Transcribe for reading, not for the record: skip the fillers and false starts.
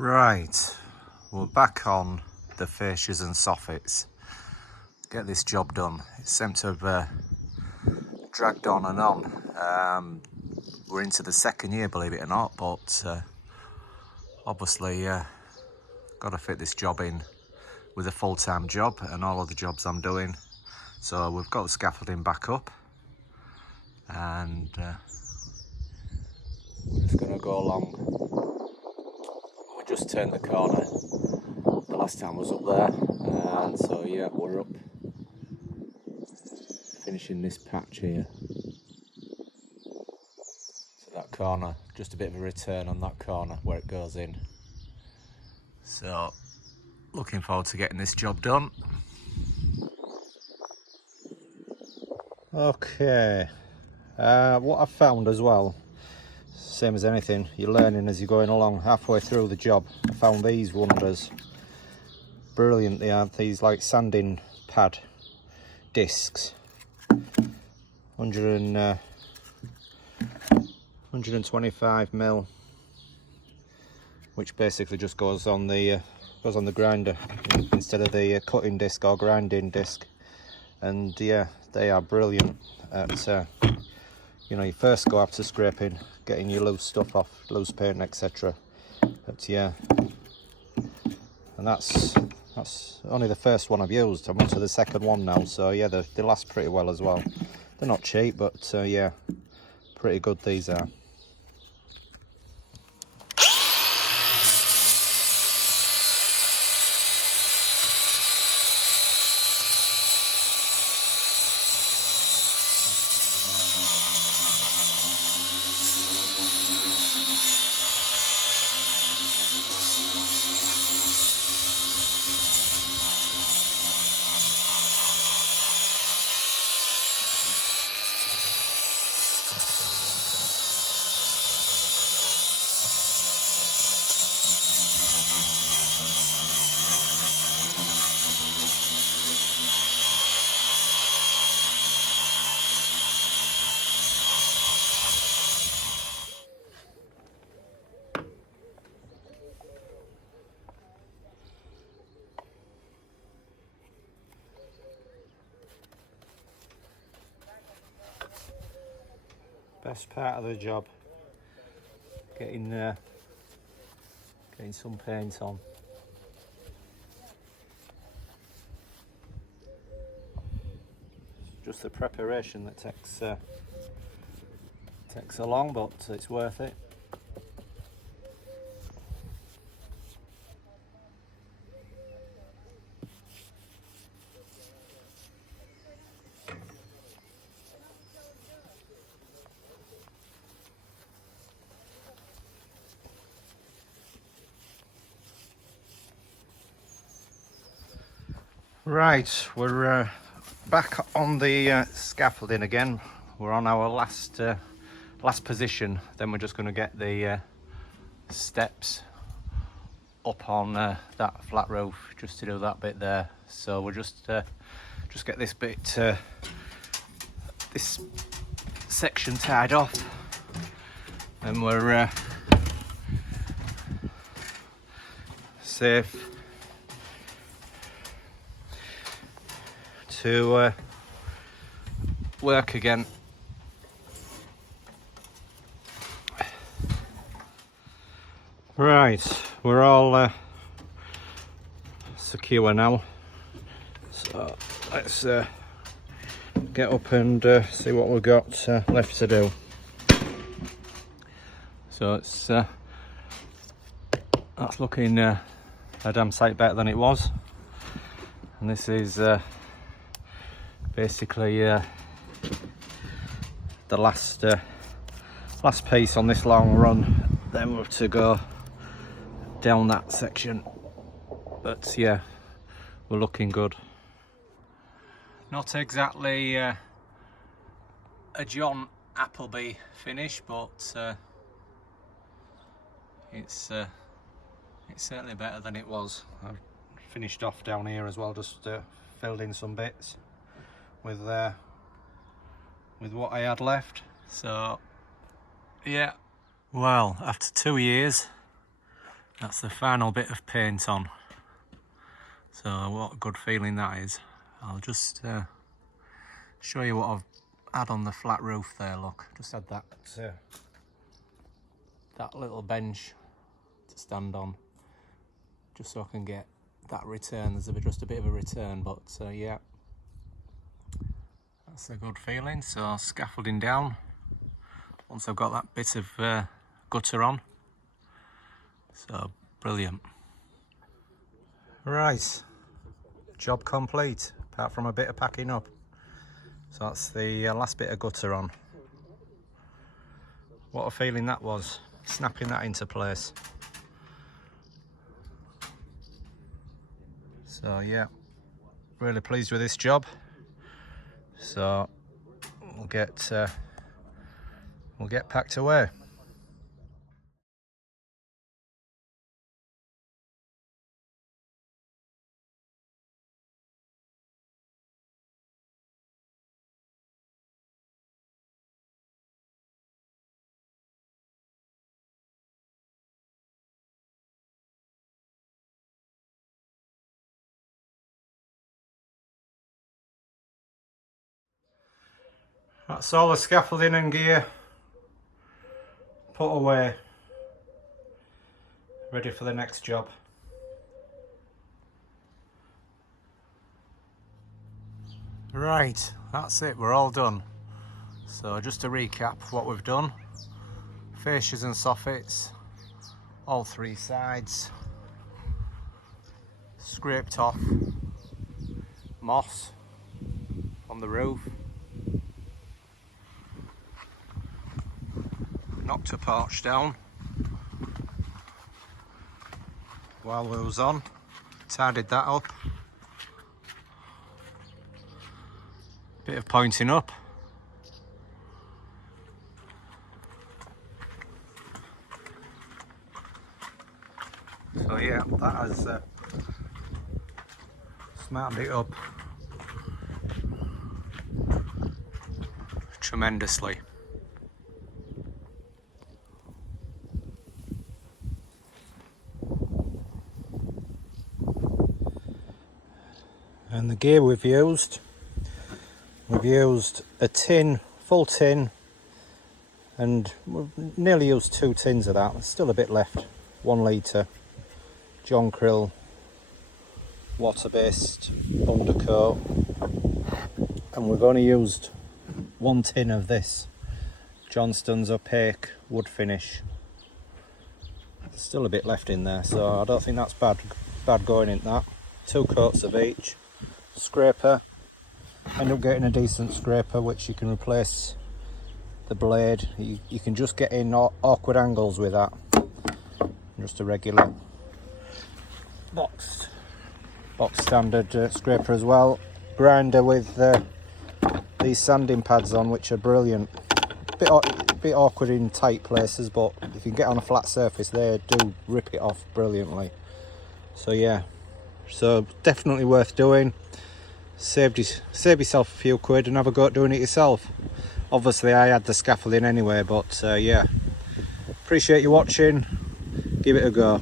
Right, we're back on the fascias and soffits. Get this job done. It seemed to have dragged on and on. We're into the second year, believe it or not, but obviously got to fit this job in with a full-time job and all of the jobs I'm doing. So we've got the scaffolding back up, and we're just going to go along. We just turned the corner. The last time I was up there, and so yeah, we're up finishing this patch here. So that corner, just a bit of a return on that corner where it goes in. So looking forward to getting this job done. Okay, what I've found as well, same as anything, you're learning as you're going along. Halfway through the job, I found these wonders. Brilliant they are, these like sanding pad discs. 125 mil, which basically just goes on the grinder instead of the cutting disc or grinding disc. And yeah, they are brilliant at you know, you first go after scraping, getting your loose stuff off, loose paint, etc. But yeah, and that's only the first one I've used. I'm on to the second one now, so yeah, they last pretty well as well. They're not cheap, but yeah, pretty good these are. Best part of the job, getting some paint on. Just the preparation that takes so long, but it's worth it. Right, we're back on the scaffolding again. We're on our last position. Then we're just going to get the steps up on that flat roof, just to do that bit there. So we'll just get this bit, this section tied off, and we're safe to work again. Right, we're all secure now, so let's get up and see what we've got left to do. So it's that's looking a damn sight better than it was, and this is basically the last piece on this long run. Then we're to go down that section, but yeah, we're looking good. Not exactly a John Appleby finish, but it's certainly better than it was. I've finished off down here as well, just filled in some bits with what I had left. So yeah, well, after 2 years That's the final bit of paint on. So what a good feeling that is. I'll just show you what I've had on the flat roof there. Look, just had that little bench to stand on, just so I can get that return. There's just a bit of a return, but yeah, that's a good feeling. So scaffolding down once I've got that bit of gutter on. So brilliant. Right, job complete, apart from a bit of packing up. So that's the last bit of gutter on. What a feeling that was, snapping that into place. So yeah, really pleased with this job. So we'll get packed away. That's all the scaffolding and gear put away, ready for the next job. Right, that's it, we're all done. So just to recap what we've done: fascias and soffits, all three sides, scraped off moss on the roof, knocked a porch down while we was on, tidied that up, bit of pointing up, so yeah, that has smartened it up tremendously. And the gear we've used a tin, full tin, and we've nearly used 2 tins of that. There's still a bit left. 1 litre John Krill water-based undercoat, and we've only used 1 tin of this Johnston's opaque wood finish. There's still a bit left in there, so I don't think that's bad going in that. 2 coats of each. Scraper, end up getting a decent scraper which you can replace the blade. You can just get in awkward angles with that. Just a regular box standard scraper as well. Grinder with these sanding pads on, which are brilliant. Bit awkward in tight places, but if you get on a flat surface they do rip it off brilliantly. So yeah, so definitely worth doing. Save yourself a few quid and have a go at doing it yourself. Obviously I had the scaffolding anyway, but yeah, appreciate you watching. Give it a go.